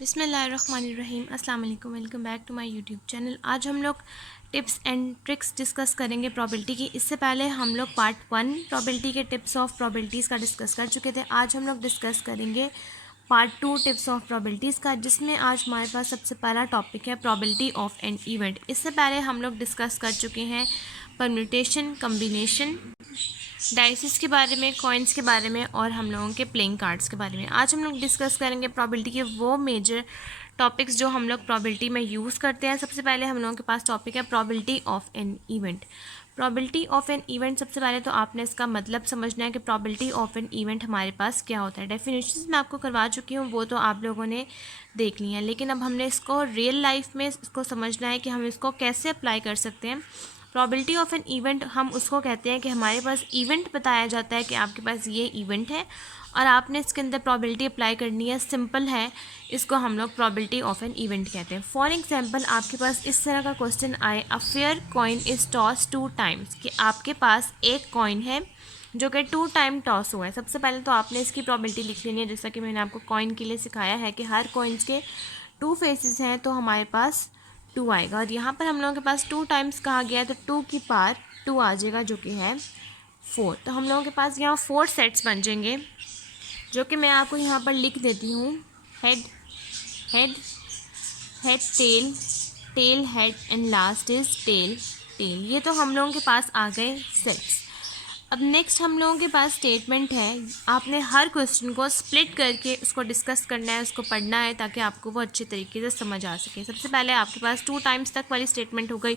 बिस्मिल्लाहिर्रहमानिर्रहीम अस्सलाम वालेकुम, welcome back to my YouTube channel. आज हम लोग टिप्स एंड ट्रिक्स डिस्कस करेंगे प्रॉबिलिटी की। इससे पहले हम लोग पार्ट 1 प्रॉबिलिटी के टिप्स ऑफ प्रॉबिलिटीज़ का डिस्कस कर चुके थे। आज हम लोग डिस्कस करेंगे पार्ट 2 टिप्स ऑफ प्रॉबिलिटीज़ का, जिसमें आज हमारे पास सबसे पहला टॉपिक है प्रॉबिलिटी ऑफ एन इवेंट। इससे पहले हम लोग डिस्कस कर चुके हैं परम्यूटेशन, कम्बिनेशन, डाइसिस के बारे में, कॉइन्स के बारे में और हम लोगों के प्लेइंग कार्ड्स के बारे में। आज हम लोग डिस्कस करेंगे प्रॉबिलिटी के वो मेजर टॉपिक्स जो हम लोग प्रॉबिलिटी में यूज़ करते हैं। सबसे पहले हम लोगों के पास टॉपिक है probability of an event. Probability of an event, सबसे पहले तो आपने इसका मतलब समझना है कि प्रॉबिलिटी ऑफ एन इवेंट हमारे पास क्या होता है। डेफिनेशंस मैं आपको करवा चुकी हूँ, वो तो आप लोगों ने देख ली हैं, लेकिन अब हमने इसको रियल लाइफ में इसको समझना है कि हम इसको कैसे अप्लाई कर सकते हैं। प्रॉबिलिटी ऑफ एन इवेंट हम उसको कहते हैं कि हमारे पास इवेंट बताया जाता है कि आपके पास ये इवेंट है और आपने इसके अंदर प्रॉबिलिटी अप्लाई करनी है। सिंपल है, इसको हम लोग प्रॉबिलिटी ऑफ एन इवेंट कहते हैं। फॉर एग्जांपल, आपके पास इस तरह का क्वेश्चन आए, a fair coin is toss 2 times, कि आपके पास एक कॉइन है जो कि 2 टाइम टॉस हुआ है। सबसे पहले तो आपने इसकी प्रॉबिलिटी लिख लेनी है, जैसा कि मैंने आपको कॉइन के लिए सिखाया है कि हर कॉइन्स के 2 फेसेस हैं, तो हमारे पास 2 आएगा। और यहाँ पर हम लोगों के पास 2 टाइम्स कहा गया है, तो 2 की पावर 2 आ जाएगा, जो कि है 4। तो हम लोगों के पास यहाँ 4 सेट्स बन जाएंगे, जो कि मैं आपको यहाँ पर लिख देती हूँ। Head head head tail, tail head and last is tail tail. ये तो हम लोगों के पास आ गए सेट्स। अब नेक्स्ट हम लोगों के पास स्टेटमेंट है। आपने हर क्वेश्चन को स्प्लिट करके उसको डिस्कस करना है, उसको पढ़ना है, ताकि आपको वो अच्छे तरीके से समझ आ सके। सबसे पहले आपके पास 2 टाइम्स तक वाली स्टेटमेंट हो गई,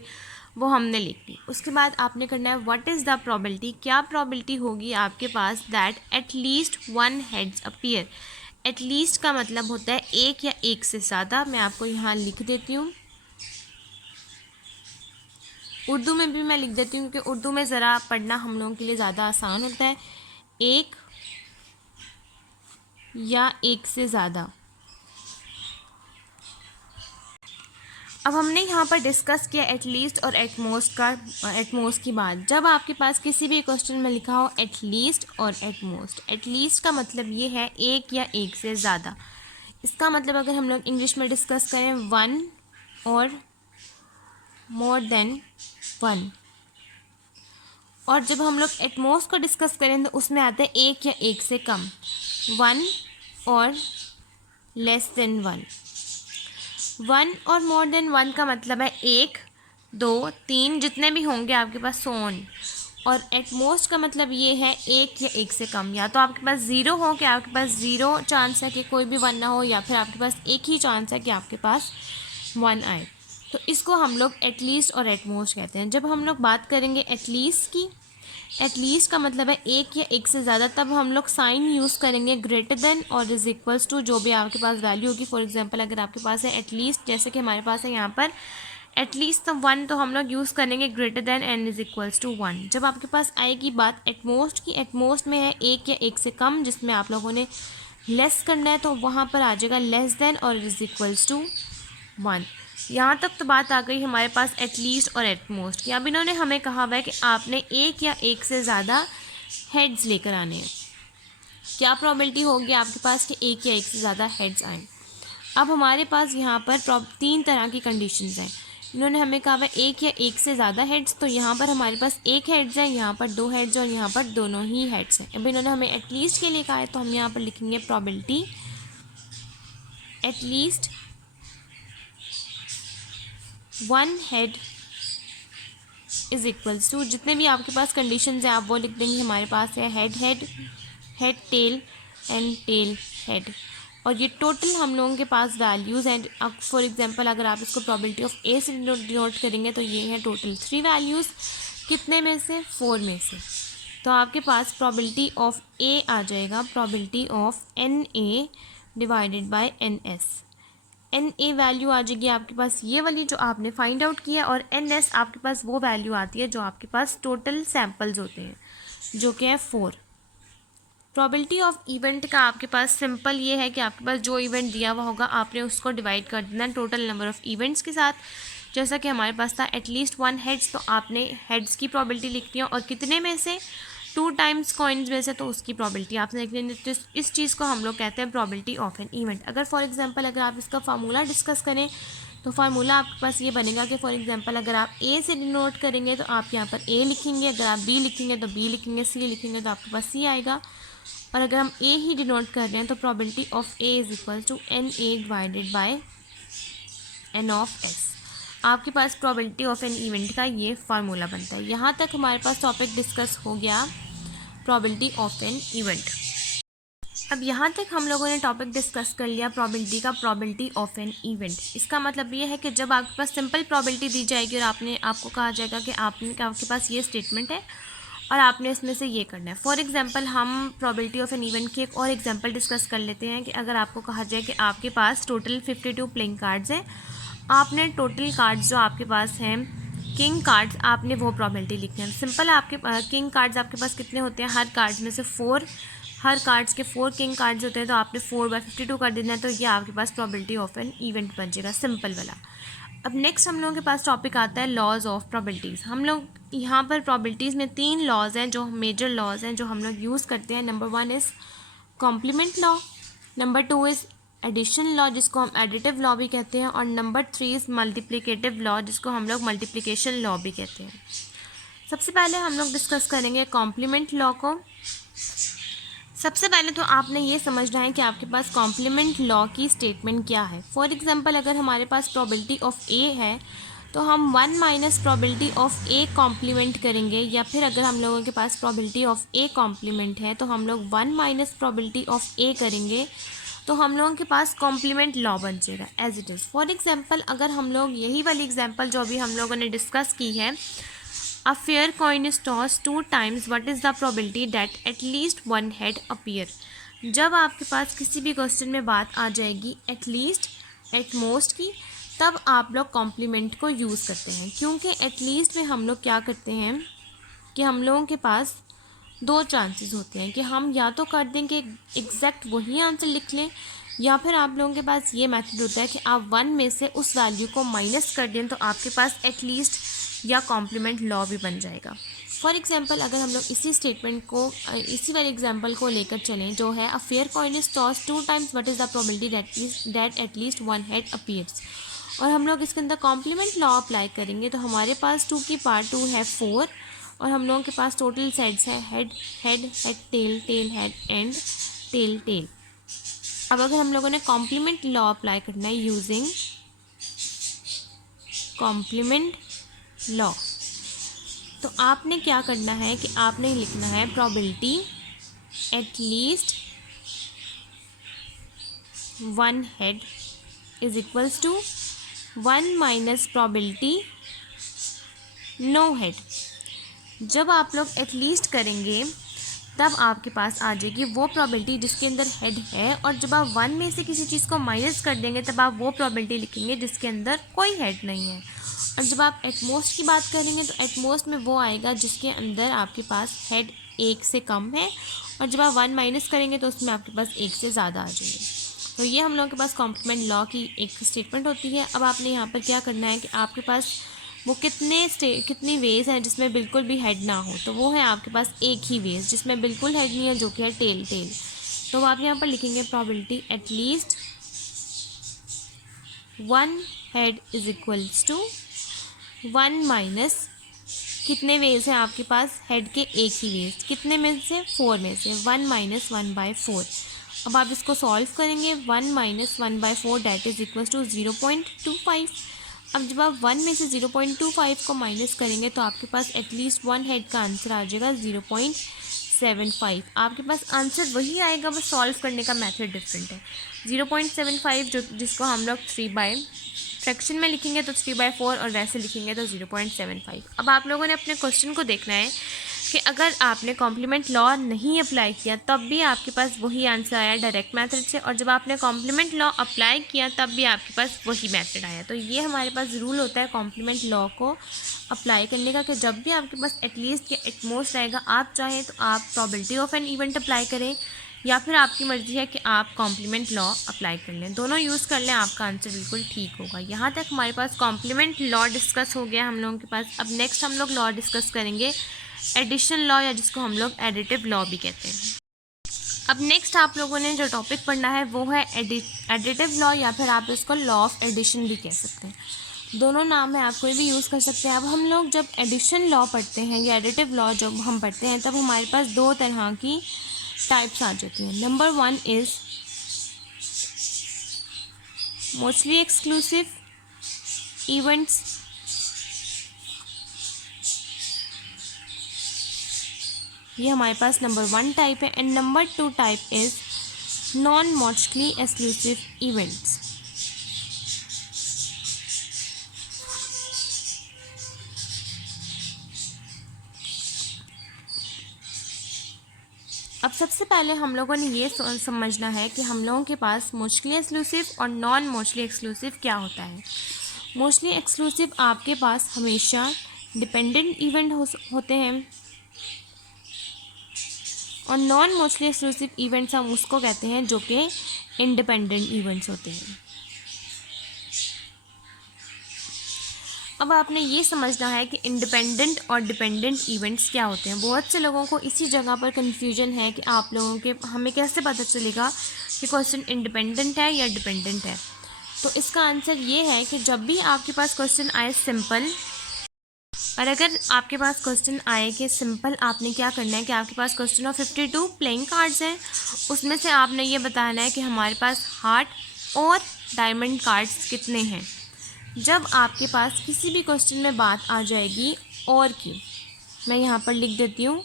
वो हमने लिख ली। उसके बाद आपने करना है व्हाट इज़ द प्रॉबिलिटी, क्या प्रॉबिलिटी होगी आपके पास that at least 1 heads appear. At least का मतलब होता है एक या एक से ज़्यादा। मैं आपको यहाँ लिख देती हूँ, उर्दू में भी मैं लिख देती हूँ, क्योंकि उर्दू में ज़रा पढ़ना हम लोगों के लिए ज़्यादा आसान होता है। एक या एक से ज़्यादा। अब हमने यहाँ पर डिस्कस किया एटलीस्ट और एटमोस्ट का, एटमोस्ट की बात। जब आपके पास किसी भी क्वेश्चन में लिखा हो एटलीस्ट और एटमोस्ट, एटलीस्ट का मतलब ये है एक या एक से ज़्यादा। इसका मतलब अगर हम लोग इंग्लिश में डिस्कस करें 1 और मोर देन 1। और जब हम लोग एटमोस्ट को डिस्कस करें तो उसमें आता है एक या एक से कम, 1 और लेस देन 1। 1 और मोर देन 1 का मतलब है 1, 2, 3 जितने भी होंगे आपके पास, सो ऑन। और एटमोस्ट का मतलब ये है एक या एक से कम। या तो आपके पास 0 हो कि आपके पास 0 चांस है कि कोई भी 1 ना हो, या फिर आपके पास एक ही चांस है कि आपके पास 1 आए। तो इसको हम लोग एटलीस्ट और एटमोस्ट कहते हैं। जब हम लोग बात करेंगे एटलीस्ट की, एटलीस्ट का मतलब है एक या एक से ज़्यादा, तब हम लोग साइन यूज़ करेंगे ग्रेटर देन और इज इक्वल्स टू, जो भी आपके पास वैल्यू होगी। फॉर एग्जांपल, अगर आपके पास है एटलीस्ट, जैसे कि हमारे पास है यहाँ पर एटलीस्ट 1, तो हम लोग यूज़ करेंगे greater than and is equals to 1। जब आपके पास आएगी बात एटमोस्ट की, एटमोस्ट में है एक या एक से कम, जिसमें आप लोगों ने लेस करना है, तो वहाँ पर आ जाएगा लेस देन और इज इक्वल्स टू 1। यहाँ तक तो बात आ गई हमारे पास एटलीस्ट और एटमोस्ट की। अब इन्होंने हमें कहा हुआ है कि आपने एक या एक से ज़्यादा हेड्स लेकर आने हैं। क्या प्रॉबिलिटी होगी आपके पास कि एक या एक से ज़्यादा हेड्स आएँ। अब हमारे पास यहाँ पर 3 तरह की कंडीशंस हैं। इन्होंने हमें कहा हुआ है एक या एक से ज़्यादा हेड्स, तो यहाँ पर हमारे पास एक हेड्स है, यहाँ पर 2 हेड्स और यहाँ पर दोनों ही हेड्स हैं। अब इन्होंने हमें एटलीस्ट के लिए कहा है, तो हम यहाँ पर लिखेंगे probability at least 1 head is equals to, जितने भी आपके पास कंडीशंस हैं आप वो लिख देंगे। हमारे पास है head head, head tell and tail head. और ये टोटल हम लोगों के पास वैल्यूज़ हैं। फॉर एग्जांपल, अगर आप इसको प्रॉबिलिटी ऑफ ए से डिनोट करेंगे तो ये है टोटल 3 वैल्यूज़। कितने में से? 4 में से। तो आपके पास प्रॉबिलिटी ऑफ ए आ जाएगा, probability of n A divided by n S. N A value आ जाएगी आपके पास ये वाली जो आपने फाइंड आउट किया, और एन एस आपके पास वो वैल्यू आती है जो आपके पास टोटल सैम्पल्स होते हैं, जो कि है 4। प्रॉबिलिटी ऑफ इवेंट का आपके पास सिंपल ये है कि आपके पास जो इवेंट दिया हुआ होगा आपने उसको डिवाइड कर देना टोटल नंबर ऑफ इवेंट्स के साथ। जैसा कि हमारे पास था एटलीस्ट 1 हेड्स, तो आपने हेड्स की प्रॉबिलिटी लिखनी है, और कितने में से? 2 टाइम्स कॉइन्स में से, तो उसकी प्रॉबिलिटी आपने लिख लेनी। तो इस चीज़ को हम लोग कहते हैं प्रॉबिलिटी ऑफ एन इवेंट। अगर फॉर एग्जांपल अगर आप इसका फार्मूला डिस्कस करें तो फार्मूला आपके पास ये बनेगा कि फॉर एग्जांपल अगर आप ए से डिनोट करेंगे तो आप यहाँ पर ए लिखेंगे, अगर आप बी लिखेंगे तो बी लिखेंगे, सी लिखेंगे तो आपके पास सी आएगा। और अगर हम ए ही डिनोट कर रहे हैं तो probability of A is equal to n A divided by n of s. आपके पास प्रॉबिलिटी ऑफ एन इवेंट का ये फार्मूला बनता है। यहाँ तक हमारे पास टॉपिक डिस्कस हो गया प्रॉबिलिटी ऑफ एन इवेंट। अब यहाँ तक हम लोगों ने टॉपिक डिस्कस कर लिया प्रॉबिलिटी का, प्रॉबिलिटी ऑफ एन इवेंट। इसका मतलब ये है कि जब आपके पास सिंपल प्रॉबिलिटी दी जाएगी और आपको कहा जाएगा कि आपके पास ये स्टेटमेंट है और आपने इसमें से ये करना है। फॉर एग्जांपल हम प्रॉबिलिटी ऑफ एन इवेंट की एक और एग्जांपल डिस्कस कर लेते हैं कि अगर आपको कहा जाए कि आपके पास टोटल 52 प्लेइंग कार्ड्स हैं, आपने टोटल कार्ड्स जो आपके पास हैं किंग कार्ड्स, आपने वो प्रॉबिलिटी लिखनी है। सिंपल है, आपके किंग कार्ड्स आपके पास कितने होते हैं, हर कार्ड्स में से 4, हर कार्ड्स के 4 किंग कार्ड्स होते हैं, तो आपने 4/52 कर देना है, तो ये आपके पास प्रॉबिलिटी ऑफ एन इवेंट बन जाएगा, सिंपल वाला। अब नेक्स्ट हम लोगों के पास टॉपिक आता है लॉज ऑफ प्रॉबिलिटीज़। हम लोग यहाँ पर प्रॉबिलिटीज़ में 3 लॉज हैं जो मेजर लॉज हैं जो हम लोग यूज़ करते हैं। Number 1 is complement law, number 2 is addition law जिसको हम एडिटिव लॉ भी कहते हैं, और नंबर 3 इज़ मल्टीप्लिकेटिव लॉ जिसको हम लोग मल्टीप्लिकेशन लॉ भी कहते हैं। सबसे पहले हम लोग डिस्कस करेंगे कॉम्प्लीमेंट लॉ को। सबसे पहले तो आपने ये समझना है कि आपके पास कॉम्प्लीमेंट लॉ की स्टेटमेंट क्या है। फॉर एग्जांपल अगर हमारे पास प्रॉबिलिटी ऑफ ए है तो हम 1 minus probability of a complement करेंगे, या फिर अगर हम लोगों के पास प्रॉबिलिटी ऑफ ए कॉम्प्लीमेंट है तो हम लोग 1 माइनस प्रॉबिलिटी ऑफ ए करेंगे, तो हम लोगों के पास कॉम्प्लीमेंट लॉ बन जाएगा as it is. For example अगर हम लोग यही वाली एग्जांपल जो अभी हम लोगों ने डिस्कस की है, A fair coin is tossed 2 times. What is the probability that at least one head appear? जब आपके पास किसी भी क्वेश्चन में बात आ जाएगी at least, at most की, तब आप लोग कॉम्प्लीमेंट को यूज़ करते हैं, क्योंकि at least में हम लोग क्या करते हैं कि हम लोगों के पास 2 चांसेस होते हैं कि हम या तो कर दें कि एग्जैक्ट वही आंसर लिख लें, या फिर आप लोगों के पास ये मेथड होता है कि आप 1 में से उस वैल्यू को माइनस कर दें तो आपके पास एटलीस्ट या कॉम्प्लीमेंट लॉ भी बन जाएगा। फॉर एग्जांपल अगर हम लोग इसी स्टेटमेंट को, इसी वाले एग्जांपल को लेकर चलें जो है a fair coin is toss 2 times, what is the probability that at least 1 head appears, और हम लोग इसके अंदर कॉम्प्लीमेंट लॉ अप्लाई करेंगे तो हमारे पास 2 की पावर 2 है 4, और हम लोगों के पास टोटल साइड्स है head head head tail tail head and tail tail. अब अगर हम लोगों ने कॉम्प्लीमेंट लॉ अप्लाई करना है यूजिंग कॉम्प्लीमेंट लॉ, तो आपने क्या करना है कि आपने लिखना है probability at least 1 head is equals to 1 minus probability no head. जब आप लोग एटलीस्ट करेंगे तब आपके पास आ जाएगी वो प्रॉबिलिटी जिसके अंदर हेड है, और जब आप 1 में से किसी चीज़ को माइनस कर देंगे तब आप वो प्रॉबिलिटी लिखेंगे जिसके अंदर कोई हेड नहीं है। और जब आप एटमोस्ट की बात करेंगे तो एटमोस्ट में वो आएगा जिसके अंदर आपके पास हेड 1 से कम है, और जब आप 1 माइनस करेंगे तो उसमें आपके पास 1 से ज़्यादा आ जाएंगे। तो ये हम लोगों के पास कॉम्प्लीमेंट लॉ की एक स्टेटमेंट होती है। अब आपने यहाँ पर क्या करना है कि आपके पास वो कितनी वेज हैं जिसमें बिल्कुल भी हेड ना हो, तो वो है आपके पास एक ही वेज जिसमें बिल्कुल हेड नहीं है जो कि है टेल टेल। तो आप यहाँ पर लिखेंगे probability at least 1 head is equals to 1 minus कितने वेज हैं आपके पास, हेड के एक ही वेज, कितने में से 4 में से 1 माइनस 1/4। अब आप इसको सॉल्व करेंगे 1 minus 1/4 that is equals to 0.25। अब जब आप 1 में से 0.25 को माइनस करेंगे तो आपके पास एटलीस्ट 1 हेड का आंसर आ जाएगा 0.75। आपके पास आंसर वही आएगा, बस सॉल्व करने का मेथड डिफरेंट है। 0.75 जिसको हम लोग 3 फ्रैक्शन में लिखेंगे तो 3/4, और वैसे लिखेंगे तो 0.75। अब आप लोगों ने अपने क्वेश्चन को देखना है कि अगर आपने कॉम्प्लीमेंट लॉ नहीं अप्लाई किया तब भी आपके पास वही आंसर आया डायरेक्ट मेथड से, और जब आपने कॉम्प्लीमेंट लॉ अप्लाई किया तब भी आपके पास वही मेथड आया। तो ये हमारे पास रूल होता है कॉम्प्लीमेंट लॉ को अप्लाई करने का कि जब भी आपके पास एटलीस्ट या एटमोस्ट आएगा, आप चाहें तो आप probability of an event apply करें, या फिर आपकी मर्ज़ी है कि आप कॉम्प्लीमेंट लॉ अप्लाई कर लें, दोनों यूज़ कर लें, आपका आंसर बिल्कुल ठीक होगा। यहाँ तक हमारे पास कॉम्प्लीमेंट लॉ डिस्कस हो गया हम लोगों के पास। अब नेक्स्ट हम लोग लॉ डिस्कस करेंगे एडिशन लॉ या जिसको हम लोग एडिटिव लॉ भी कहते हैं। अब नेक्स्ट आप लोगों ने जो टॉपिक पढ़ना है वो है एडिटिव लॉ या फिर आप इसको लॉ ऑफ एडिशन भी कह सकते हैं, दोनों नाम है, आप कोई भी यूज़ कर सकते हैं। अब हम लोग जब एडिशन लॉ पढ़ते हैं या एडिटिव लॉ जब हम पढ़ते हैं तब हमारे पास दो तरह की टाइप्स आ जाती हैं। Number 1 is mostly exclusive events, ये हमारे पास नंबर 1 टाइप है। And number 2 type is non mostly exclusive events. अब सबसे पहले हम लोगों ने ये समझना है कि हम लोगों के पास मोस्टली एक्सक्लूसिव और नॉन मोस्टली एक्सक्लूसिव क्या होता है। मोस्टली एक्सक्लूसिव आपके पास हमेशा डिपेंडेंट इवेंट होते हैं और नॉन मोस्टली एक्सक्लूसिव इवेंट्स हम उसको कहते हैं जो कि इंडिपेंडेंट इवेंट्स होते हैं। अब आपने ये समझना है कि इंडिपेंडेंट और डिपेंडेंट इवेंट्स क्या होते हैं। बहुत से लोगों को इसी जगह पर कन्फ्यूजन है कि आप लोगों के हमें कैसे पता चलेगा कि क्वेश्चन इंडिपेंडेंट है या डिपेंडेंट है। तो इसका आंसर ये है कि जब भी आपके पास क्वेश्चन आए सिंपल, और अगर आपके पास क्वेश्चन आए कि सिंपल, आपने क्या करना है कि आपके पास क्वेश्चन ऑफ 52 प्लेइंग कार्ड्स हैं, उसमें से आपने ये बताना है कि हमारे पास हार्ट और डायमंड कार्ड्स कितने हैं। जब आपके पास किसी भी क्वेश्चन में बात आ जाएगी और की, मैं यहाँ पर लिख देती हूँ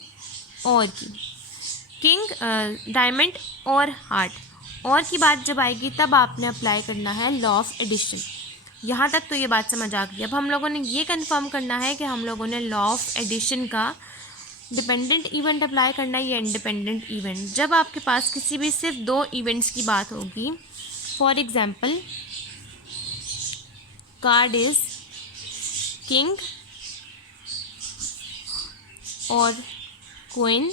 और की, किंग डायमंड और हार्ट, और की बात जब आएगी तब आपने अप्लाई करना है लॉ ऑफ एडिशन। यहाँ तक तो ये बात समझ आ गई। अब हम लोगों ने ये कंफर्म करना है कि हम लोगों ने लॉ ऑफ एडिशन का डिपेंडेंट इवेंट अप्लाई करना है या इंडिपेंडेंट इवेंट। जब आपके पास किसी भी सिर्फ 2 इवेंट्स की बात होगी, for example card is king और क्वीन,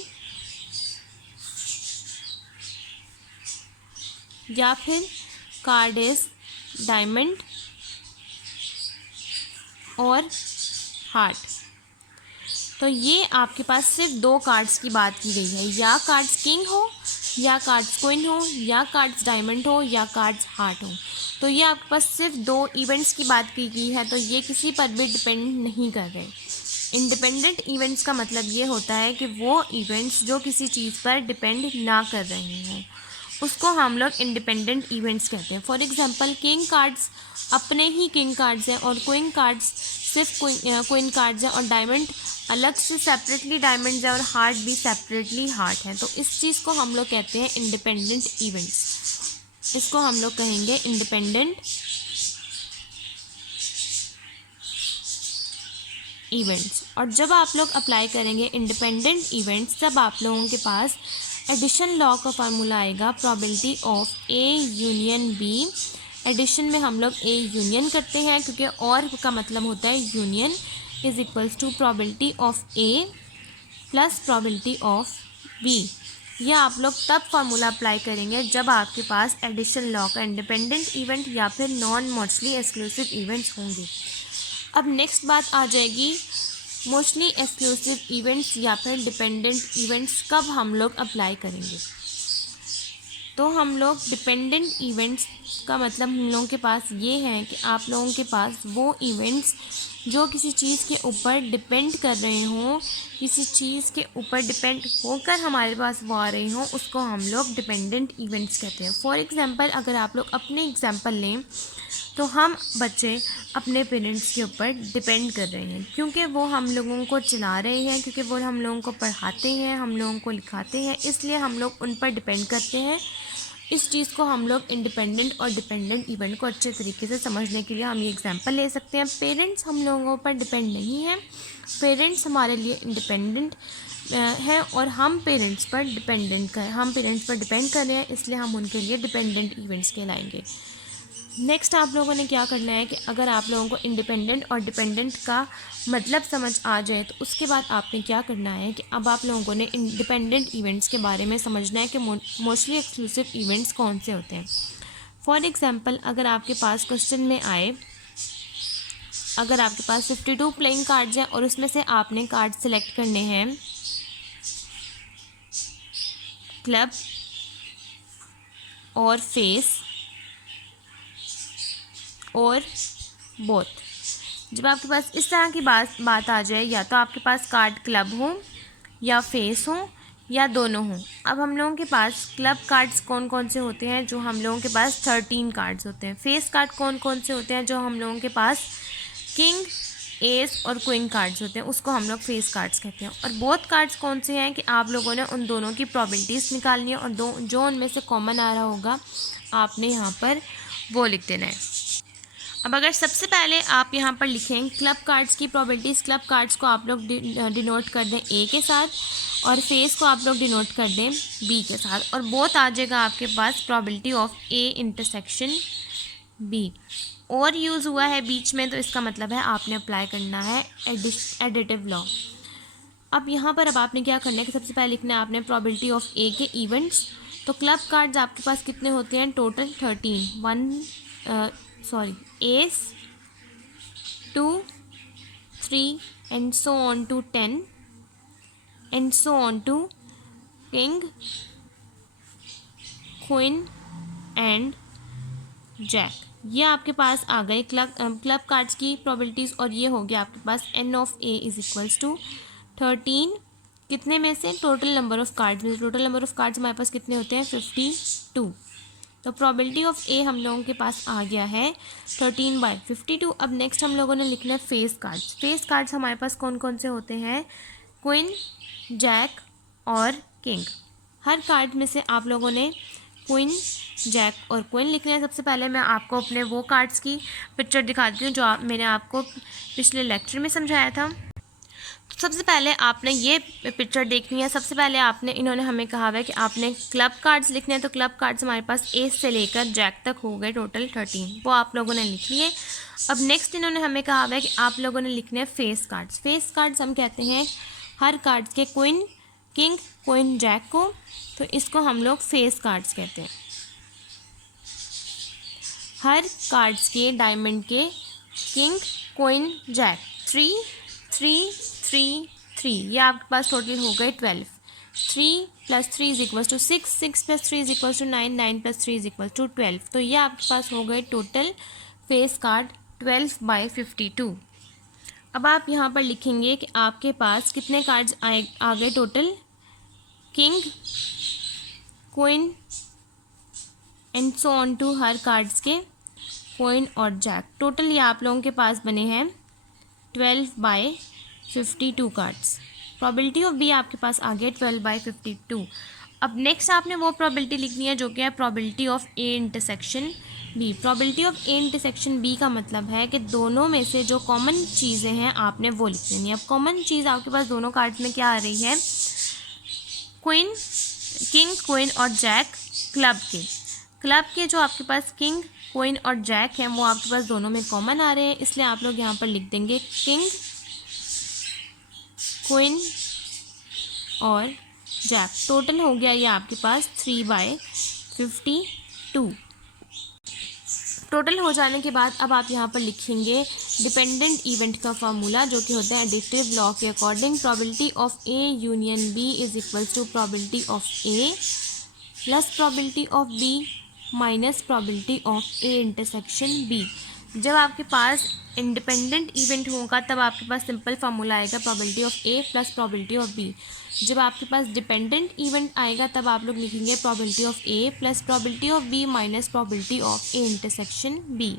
या फिर कार्ड इज डायमंड और हार्ट, तो ये आपके पास सिर्फ 2 कार्ड्स की बात की गई है, या कार्ड्स किंग हो या कार्ड्स क्वीन हो या कार्ड्स डायमंड हो या कार्ड्स हार्ट हो। तो ये आपके पास सिर्फ 2 इवेंट्स की बात की गई है, तो ये किसी पर भी डिपेंड नहीं कर रहे। इंडिपेंडेंट इवेंट्स का मतलब ये होता है कि वो इवेंट्स जो किसी चीज़ पर डिपेंड ना कर रहे हों उसको हम लोग इंडिपेंडेंट इवेंट्स कहते हैं। फॉर एग्जांपल किंग कार्ड्स अपने ही किंग कार्ड्स हैं और क्वीन कार्ड्स सिर्फ क्वीन कार्ड्स हैं, और डायमंड अलग से सेपरेटली डायमंड्स हैं और हार्ट भी सेपरेटली हार्ट हैं। तो इस चीज़ को हम लोग कहते हैं इंडिपेंडेंट इवेंट्स। इसको हम लोग कहेंगे इंडिपेंडेंट इवेंट्स। और जब आप लोग अप्लाई करेंगे इंडिपेंडेंट इवेंट्स तब आप लोगों के पास एडिशन लॉ का फार्मूला आएगा, probability of A union b. Addition में हम लोग ए यूनियन करते हैं क्योंकि और का मतलब होता है union, is equals to probability of A plus probability of b. यह आप लोग तब फार्मूला अप्लाई करेंगे जब आपके पास एडिशन लॉ का इंडिपेंडेंट इवेंट या फिर नॉन मोस्टली एक्सक्लूसिव इवेंट्स होंगे। अब नेक्स्ट बात आ जाएगी मोस्टली एक्सक्लूसिव इवेंट्स या फिर डिपेंडेंट इवेंट्स कब हम लोग अप्लाई करेंगे। तो हम लोग डिपेंडेंट इवेंट्स का मतलब हम लोगों के पास ये है कि आप लोगों के पास वो इवेंट्स जो किसी चीज़ के ऊपर डिपेंड कर रहे हों, किसी चीज़ के ऊपर डिपेंड होकर हमारे पास वो आ रहे हों, उसको हम लोग डिपेंडेंट इवेंट्स कहते हैं। फॉर एग्जांपल अगर आप लोग अपने एग्जांपल लें तो हम बच्चे अपने पेरेंट्स के ऊपर डिपेंड कर रहे हैं क्योंकि वो हम लोगों को चला रहे हैं, क्योंकि वो हम लोगों को पढ़ाते हैं, हम लोगों को लिखाते हैं, इसलिए हम लोग उन पर डिपेंड करते हैं। इस चीज़ को हम लोग इंडिपेंडेंट और डिपेंडेंट इवेंट को अच्छे तरीके से समझने के लिए हम ये एग्जांपल ले सकते हैं। पेरेंट्स हम लोगों पर डिपेंड नहीं हैं, पेरेंट्स हमारे लिए इंडिपेंडेंट हैं और हम पेरेंट्स पर डिपेंड कर रहे हैं, इसलिए हम उनके लिए डिपेंडेंट इवेंट्स कहलाएंगे। नेक्स्ट आप लोगों ने क्या करना है कि अगर आप लोगों को इंडिपेंडेंट और डिपेंडेंट का मतलब समझ आ जाए तो उसके बाद आपने क्या करना है कि अब आप लोगों ने इंडिपेंडेंट इवेंट्स के बारे में समझना है कि मोस्टली एक्सक्लूसिव इवेंट्स कौन से होते हैं। फॉर एग्जांपल अगर आपके पास क्वेश्चन में आए अगर आपके पास 52 प्लेइंग कार्ड्स हैं और उसमें से आपने कार्ड सेलेक्ट करने हैं क्लब और फेस और बोथ, जब आपके पास इस तरह की बात आ जाए, या तो आपके पास कार्ड क्लब हो या फेस हो या दोनों हों। अब हम लोगों के पास क्लब कार्ड्स कौन कौन से होते हैं, जो हम लोगों के पास 13 कार्ड्स होते हैं। फेस कार्ड कौन कौन से होते हैं, जो हम लोगों के पास किंग, एस और क्वीन कार्ड्स होते हैं, उसको हम लोग फेस कार्ड्स कहते हैं। और बोथ कार्ड्स कौन से हैं कि आप लोगों ने उन दोनों की प्रोबेबिलिटीज़ निकालनी है, और जो उनमें से कॉमन आ रहा होगा आपने यहाँ पर वो लिख देना है। अब अगर सबसे पहले आप यहाँ पर लिखें क्लब कार्ड्स की प्रोबेबिलिटीज़, क्लब कार्ड्स को आप लोग डिनोट कर दें ए के साथ, और फेस को आप लोग डिनोट कर दें बी के साथ, और बोथ आ जाएगा आपके पास probability of A intersection B. और यूज़ हुआ है बीच में, तो इसका मतलब है आपने अप्लाई करना है एडिटिव लॉ। अब यहाँ पर अब आपने क्या करना है कि सबसे पहले लिखना है आपने प्रोबेबिलिटी ऑफ ए के इवेंट्स। तो क्लब कार्ड्स आपके पास कितने होते हैं, total 13, ace 2 3 and so on to 10 and so on to king, queen and jack. ये आपके पास आ गए क्लब कार्ड्स की प्रोबेबिलिटीज़, और ये हो गया आपके पास n of A is equals to 13 कितने में से, टोटल नंबर ऑफ कार्ड्स में। टोटल नंबर ऑफ कार्ड्स हमारे पास कितने होते हैं, 52। तो प्रोबेबिलिटी ऑफ ए हम लोगों के पास आ गया है 13/52। अब नेक्स्ट हम लोगों ने लिखना है फेस कार्ड्स। फेस कार्ड्स हमारे पास कौन कौन से होते हैं, क्वीन, जैक और किंग। हर कार्ड में से आप लोगों ने क्वीन, जैक और क्वीन लिखना है। सबसे पहले मैं आपको अपने वो कार्ड्स की पिक्चर दिखाती हूँ जो मैंने आपको पिछले लेक्चर में समझाया था। तो सबसे पहले आपने ये पिक्चर देखनी है। सबसे पहले आपने, इन्होंने हमें कहा है कि आपने क्लब कार्ड्स लिखने हैं, तो क्लब कार्ड्स हमारे पास एस से लेकर जैक तक हो गए टोटल 13, वो आप लोगों ने लिख लिए। अब नेक्स्ट इन्होंने हमें कहा है कि आप लोगों ने लिखने हैं फेस कार्ड्स। फेस कार्ड्स हम कहते हैं हर कार्ड्स के क्वीन, किंग, क्वीन, जैक को, तो इसको हम लोग फेस कार्ड्स कहते हैं। हर कार्ड्स के डायमंड के किंग, क्वीन, जैक 3 3 3 3, ये आपके पास टोटल हो गए 12। 3 + 3 is equal to 6, 6 + 3 is equal to 9, 9 + 3 is equal to 12। तो ये आपके पास हो गए टोटल फेस कार्ड 12/52। अब आप यहाँ पर लिखेंगे कि आपके पास कितने कार्ड्स आ गए total, king, queen and so on to हर कार्ड्स के क्वीन और जैक। टोटल ये आप लोगों के पास बने हैं 12/52 कार्ड्स। प्रोबेबिलिटी ऑफ बी आपके पास आ गया 12/52। अब नेक्स्ट आपने वो प्रोबेबिलिटी लिखनी है जो कि है probability of A intersection b. Probability of A intersection b का मतलब है कि दोनों में से जो कॉमन चीज़ें हैं आपने वो लिख लेनी है। अब कॉमन चीज़ आपके पास दोनों कार्ड्स में क्या आ रही है, क्वीन, किंग, क्वीन और जैक क्लब के जो आपके पास किंग, क्वीन और जैक हैं वो आपके पास दोनों में कॉमन आ रहे हैं, इसलिए आप लोग यहाँ पर लिख देंगे किंग, क्वीन और जैक। टोटल हो गया ये आपके पास 3/52। टोटल हो जाने के बाद अब आप यहाँ पर लिखेंगे डिपेंडेंट इवेंट का फार्मूला, जो कि होता है एडिटिव लॉ के according probability of A union B is equal to probability of A plus probability of B minus probability of A intersection B. जब आपके पास इंडिपेंडेंट इवेंट होगा तब आपके पास सिंपल फार्मूला आएगा probability of A plus probability of B. जब आपके पास डिपेंडेंट इवेंट आएगा तब आप लोग लिखेंगे probability of A plus probability of B minus probability of A intersection B.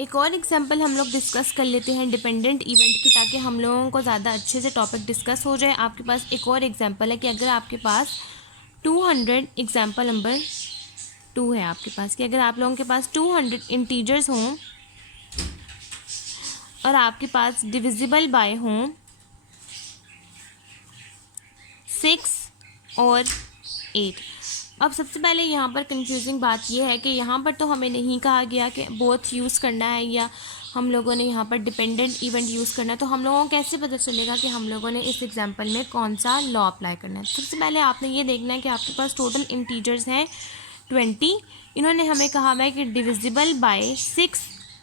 एक और एग्जांपल हम लोग डिस्कस कर लेते हैं डिपेंडेंट इवेंट की, ताकि हम लोगों को ज़्यादा अच्छे से टॉपिक डिस्कस हो जाए। आपके पास एक और एग्जांपल है कि अगर आपके पास 200 एग्जांपल नंबर 2 है आपके पास, कि अगर आप लोगों के पास 200 इंटीजर्स हों और आपके पास डिविजिबल बाय हों 6 और 8। अब सबसे पहले यहाँ पर कंफ्यूजिंग बात यह है कि यहाँ पर तो हमें नहीं कहा गया कि बोथ यूज़ करना है या हम लोगों ने यहाँ पर डिपेंडेंट इवेंट यूज़ करना है। तो हम लोगों को कैसे पता चलेगा कि हम लोगों ने इस एग्जांपल में कौन सा लॉ अप्लाई करना है। सबसे पहले आपने ये देखना है कि आपके पास टोटल इंटीजर्स हैं 20। इन्होंने हमें कहा है कि डिविजिबल बाय 6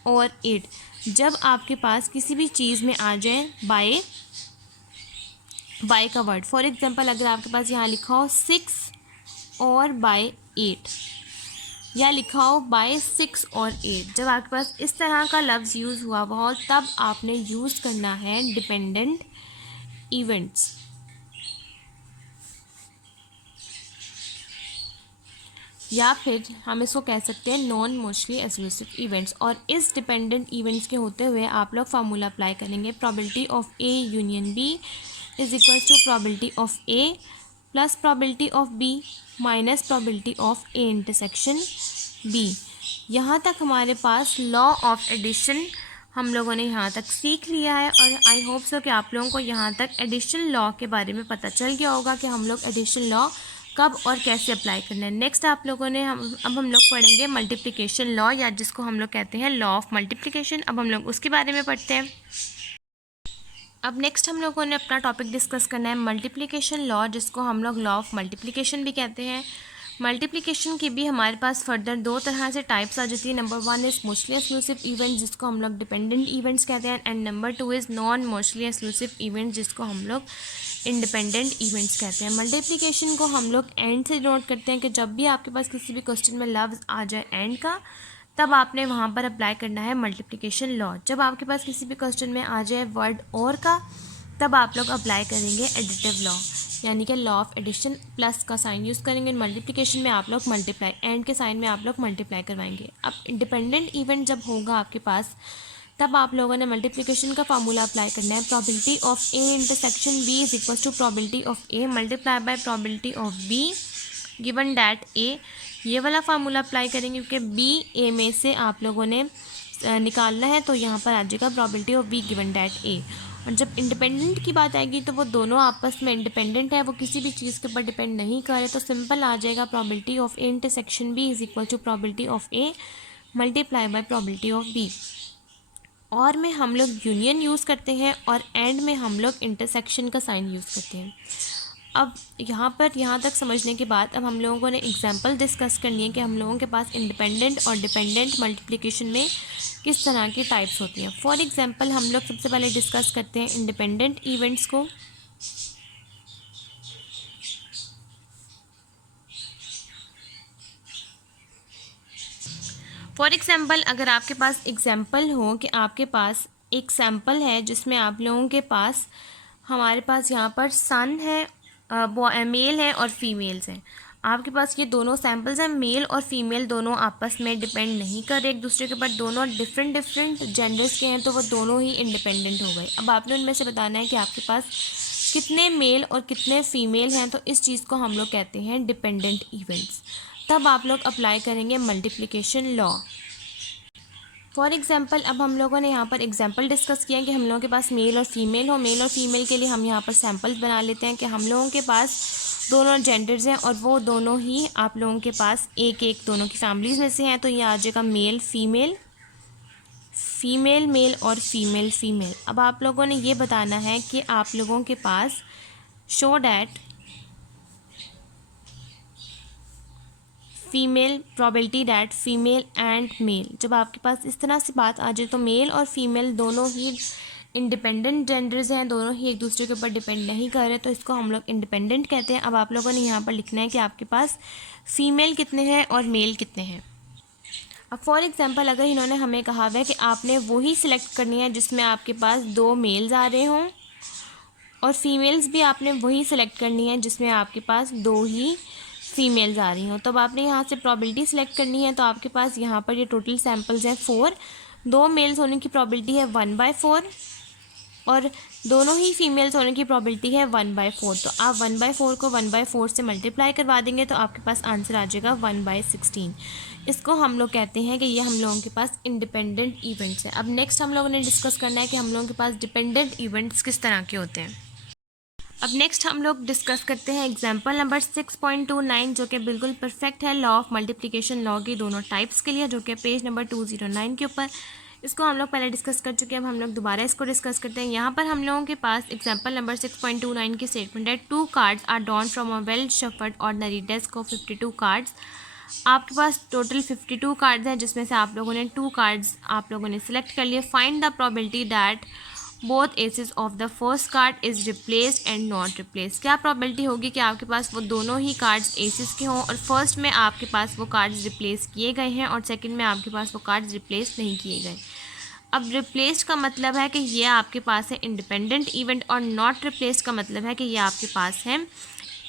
और 8। जब आपके पास किसी भी चीज़ में आ जाए बाय का वर्ड। फॉर एग्जांपल अगर आपके पास यहाँ लिखा हो 6 और बाय 8, या लिखा हो बाय 6 और 8, जब आपके पास इस तरह का लफ्ज़ यूज़ हुआ हो तब आपने यूज़ करना है डिपेंडेंट इवेंट्स, या फिर हम इसको कह सकते हैं नॉन मोस्टली एक्सक्लूसिव इवेंट्स। और इस डिपेंडेंट इवेंट्स के होते हुए आप लोग फार्मूला अप्लाई करेंगे, probability of A union B is equal to probability of A plus probability of B minus probability of A intersection B. यहाँ तक हमारे पास लॉ ऑफ एडिशन हम लोगों ने यहाँ तक सीख लिया है, और आई होप सो कि आप लोगों को यहाँ तक एडिशन लॉ के बारे में पता चल गया होगा कि हम लोग एडिशन लॉ कब और कैसे अप्लाई करना है। नेक्स्ट आप लोगों ने अब हम लोग पढ़ेंगे मल्टीप्लिकेशन लॉ, या जिसको हम लोग कहते हैं लॉ ऑफ मल्टीप्लिकेशन। अब हम लोग उसके बारे में पढ़ते हैं। अब नेक्स्ट हम लोगों ने अपना टॉपिक डिस्कस करना है मल्टीप्लिकेशन लॉ, जिसको हम लोग लॉ ऑफ मल्टीप्लिकेशन भी कहते हैं। मल्टीप्लिकेशन की भी हमारे पास फर्दर दो तरह से टाइप्स आ जाती है। Number 1 is mostly exclusive events, जिसको हम लोग डिपेंडेंट इवेंट्स कहते हैं, and number 2 is non mostly exclusive events, जिसको हम लोग इंडिपेंडेंट इवेंट्स कहते हैं। मल्टीप्लिकेशन को हम लोग एंड से डिनोट करते हैं कि जब भी आपके पास किसी भी क्वेश्चन में लफ्ज़ आ जाए एंड का, तब आपने वहाँ पर अप्लाई करना है मल्टीप्लिकेशन लॉ। जब आपके पास किसी भी क्वेश्चन में आ जाए वर्ड और का, तब आप लोग अप्लाई करेंगे एडिटिव लॉ, यानी कि लॉ ऑफ एडिशन प्लस का साइन यूज़ करेंगे। मल्टीप्लिकेशन में आप लोग मल्टीप्लाई, एंड के साइन में आप लोग मल्टीप्लाई करवाएंगे। अब इंडिपेंडेंट इवेंट जब होगा आपके पास, तब आप लोगों ने मल्टीप्लिकेशन का फार्मूला अप्लाई करना है, probability of A intersection B is equal to probability of A multiply by probability of B given that A. ये वाला फार्मूला अप्लाई करेंगे क्योंकि बी ए में से आप लोगों ने निकालना है, तो यहाँ पर आ जाएगा probability of B given that A. और जब इंडिपेंडेंट की बात आएगी तो वो दोनों आपस में इंडिपेंडेंट है, वो किसी भी चीज़ के ऊपर डिपेंड नहीं कर रहे, तो सिंपल आ जाएगा probability of A intersection B is equal to probability of A multiply by probability of B. और में हम लोग यूनियन यूज़ करते हैं और एंड में हम लोग इंटरसेक्शन का साइन यूज़ करते हैं। अब यहाँ तक समझने के बाद अब हम लोगों ने एग्जांपल डिस्कस करनी है कि हम लोगों के पास इंडिपेंडेंट और डिपेंडेंट मल्टीप्लिकेशन में किस तरह की टाइप्स होती हैं। फॉर एग्जांपल हम लोग सबसे पहले डिस्कस करते हैं इंडिपेंडेंट इवेंट्स को। फॉर एग्जांपल अगर आपके पास एग्जांपल हो कि आपके पास एक सैम्पल है जिसमें आप लोगों के पास हमारे पास यहाँ पर सन है, मेल है और फीमेल्स हैं। आपके पास ये दोनों सैम्पल्स हैं, मेल और फीमेल दोनों आपस में डिपेंड नहीं कर रहे एक दूसरे के ऊपर, दोनों डिफरेंट जेंडर्स के हैं, तो वो दोनों ही इंडिपेंडेंट हो गए। अब आपने उनमें से बताना है कि आपके पास कितने मेल और कितने फीमेल हैं, तो इस चीज़ को हम लोग कहते हैं डिपेंडेंट इवेंट्स। तब आप लोग अप्लाई करेंगे मल्टीप्लिकेशन लॉ। फॉर एग्जांपल अब हम लोगों ने यहाँ पर एग्जांपल डिस्कस किया कि हम लोगों के पास मेल और फीमेल हो। मेल और फीमेल के लिए हम यहाँ पर सैम्पल्स बना लेते हैं कि हम लोगों के पास दोनों जेंडर्स हैं और वो दोनों ही आप लोगों के पास एक दोनों की फैमिलीज़ में से हैं, तो ये आ जाएगा मेल फीमेल, फीमेल मेल और फीमेल फीमेल। अब आप लोगों ने ये बताना है कि आप लोगों के पास show that female probability that female and male. जब आपके पास इस तरह से बात आ जाए तो मेल और फीमेल दोनों ही इंडिपेंडेंट जेंडर्स हैं, दोनों ही एक दूसरे के ऊपर डिपेंड नहीं कर रहे, तो इसको हम लोग इंडिपेंडेंट कहते हैं। अब आप लोगों ने यहाँ पर लिखना है कि आपके पास फीमेल कितने हैं और मेल कितने हैं। अब फॉर एग्जांपल अगर इन्होंने हमें कहा हुआ है कि आपने वही सिलेक्ट करनी है जिसमें आपके पास 2 मेल्स आ रहे हों, और फीमेल्स भी आपने वही सिलेक्ट करनी है जिसमें आपके पास 2 ही फीमेल्स आ रही हो, तब आपने यहाँ से प्रोबेबिलिटी सिलेक्ट करनी है। तो आपके पास यहाँ पर ये टोटल सैम्पल्स हैं 4, 2 मेल्स होने की प्रोबेबिलिटी है 1/4 और दोनों ही फीमेल्स होने की प्रोबेबिलिटी है 1/4। तो आप 1/4 को 1/4 से मल्टीप्लाई करवा देंगे तो आपके पास आंसर आ जाएगा 1/16। इसको हम लोग कहते हैं कि ये हम लोगों के पास इंडिपेंडेंट इवेंट्स हैं। अब नेक्स्ट हम लोगों ने डिस्कस करना है कि हम लोगों के पास डिपेंडेंट इवेंट्स किस तरह के होते हैं। अब नेक्स्ट हम लोग डिस्कस करते हैं एग्जाम्पल नंबर 6.29, जो कि बिल्कुल परफेक्ट है लॉ ऑफ मल्टीप्लिकेशन लॉ की दोनों टाइप्स के लिए, जो कि पेज नंबर 209 के ऊपर। इसको हम लोग पहले डिस्कस कर चुके हैं, अब हम लोग दोबारा इसको डिस्कस करते हैं। यहाँ पर हम लोगों के पास एग्जाम्पल नंबर 6.29 की स्टेटमेंट है, 2 cards are drawn from a well shuffled ordinary desk of 52 cards आपके पास टोटल 52 कार्ड्स हैं, जिसमें से आप लोगों ने 2 कार्ड्स आप लोगों ने सिलेक्ट कर लिए। Find the probability that both aces of the first card is replaced and not replace. क्या प्रोबेबिलिटी होगी कि आपके पास वो दोनों ही कार्ड्स एसेस के हों और फर्स्ट में आपके पास वो कार्ड्स रिप्लेस किए गए हैं और सेकंड में आपके पास वो कार्ड्स रिप्लेस नहीं किए गए। अब रिप्लेस्ड का मतलब है कि ये आपके पास है इंडिपेंडेंट इवेंट, और नॉट रिप्लेस्ड का मतलब है कि ये आपके पास है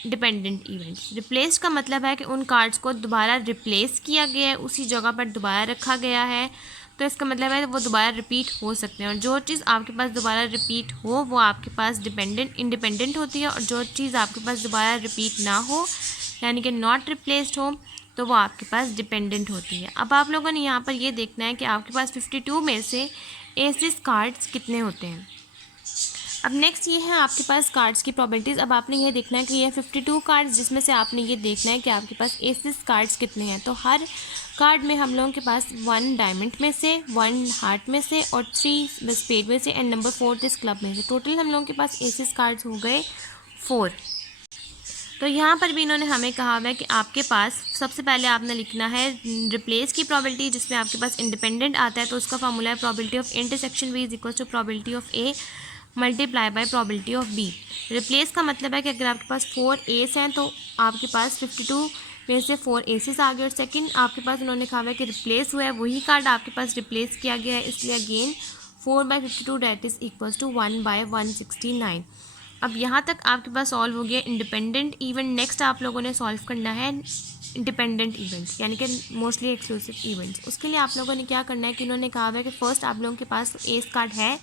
डिपेंडेंट इवेंट। रिप्लेस का मतलब है कि उन कार्ड्स को दोबारा रिप्लेस किया गया है, उसी जगह पर दोबारा रखा गया है, तो इसका मतलब है वो दोबारा रिपीट हो सकते हैं। और जो चीज़ आपके पास दोबारा रिपीट हो वो आपके पास इंडिपेंडेंट होती है, और जो चीज़ आपके पास दोबारा रिपीट ना हो यानी कि नॉट रिप्लेस्ड हो तो वो आपके पास डिपेंडेंट होती है। अब आप लोगों ने यहाँ पर ये देखना है कि आपके पास 52 में से एसेस कार्ड्स कितने होते हैं। अब नेक्स्ट ये है आपके पास कार्ड्स की प्रोबेबिलिटीज़। अब आपने ये देखना है कि ये 52 कार्ड्स, जिसमें से आपने ये देखना है कि आपके पास एसेस कार्ड्स कितने हैं। तो हर कार्ड में हम लोगों के पास 1 डायमंड में से, 1 हार्ट में से और 3 स्पेड में से एंड नंबर 4 इस क्लब में से। टोटल हम लोगों के पास एसेस कार्ड्स हो गए 4। तो यहाँ पर भी इन्होंने हमें कहा हुआ है कि आपके पास सबसे पहले आपने लिखना है रिप्लेस की प्रोबेबिलिटी, जिसमें आपके पास इंडिपेंडेंट आता है, तो उसका फार्मूला है probability of intersection B is equal to probability of A multiply by probability of B. Replace का मतलब है कि अगर आपके पास 4 एस हैं तो आपके पास 52 में से 4 एसेस आ गए, और सेकंड आपके पास उन्होंने कहा है कि रिप्लेस हुआ है वही कार्ड आपके पास रिप्लेस किया गया है, इसलिए again 4/52 that is equals to 1/169। अब यहाँ तक आपके पास सॉल्व हो गया इंडिपेंडेंट इवेंट। नेक्स्ट आप लोगों ने सॉल्व करना है इंडिपेंडेंट इवेंट्स यानी कि मोस्टली एक्सक्लूसिव इवेंट्स। उसके लिए आप लोगों ने क्या करना है कि इन्होंने कहा है कि फर्स्ट आप लोगों के पास एस कार्ड है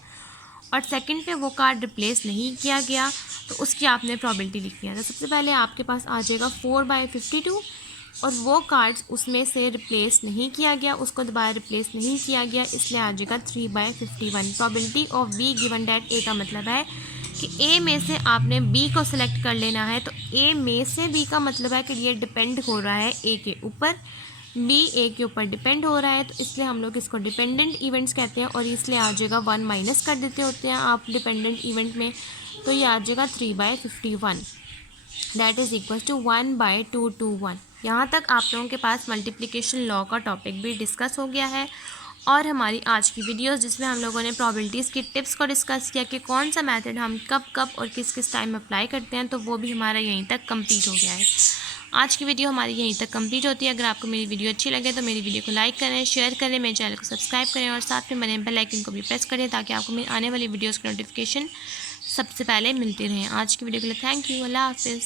और सेकंड पे वो कार्ड रिप्लेस नहीं किया गया, तो उसकी आपने प्रोबेबिलिटी लिखनी है। तो सबसे पहले आपके पास आ जाएगा 4/52 और वो कार्ड्स उसमें से रिप्लेस नहीं किया गया, उसको दोबारा रिप्लेस नहीं किया गया, इसलिए आ जाएगा 3/51। Probability of B given that A का मतलब है कि ए में से आपने बी को सिलेक्ट कर लेना है। तो ए में से बी का मतलब है कि ये डिपेंड हो रहा है ए के ऊपर, बी ए के ऊपर डिपेंड हो रहा है, तो इसलिए हम लोग इसको डिपेंडेंट इवेंट्स कहते हैं। और इसलिए आ जाएगा 1 माइनस कर देते होते हैं आप डिपेंडेंट इवेंट में, तो ये आ जाएगा 3/51 दैट इज़ इक्वल टू 1/221। यहाँ तक आप लोगों के पास मल्टीप्लिकेशन लॉ का टॉपिक भी डिस्कस हो गया है। और हमारी आज की वीडियोस जिसमें हम लोगों ने प्रोबेबिलिटीज़ की टिप्स को डिस्कस किया कि कौन सा मेथड हम कब कब और किस किस टाइम अप्लाई करते हैं, तो वो भी हमारा यहीं तक कंप्लीट हो गया है। आज की वीडियो हमारी यहीं तक कंप्लीट होती है। अगर आपको मेरी वीडियो अच्छी लगे तो मेरी वीडियो को लाइक करें, शेयर करें, मेरे चैनल को सब्सक्राइब करें और साथ में बने बेल आइकन को भी प्रेस करें ताकि आपको मेरी आने वाली वीडियोज़ की नोटिफिकेशन सबसे पहले मिलती रहें। आज की वीडियो के लिए थैंक यू। अल्लाह हाफिज़।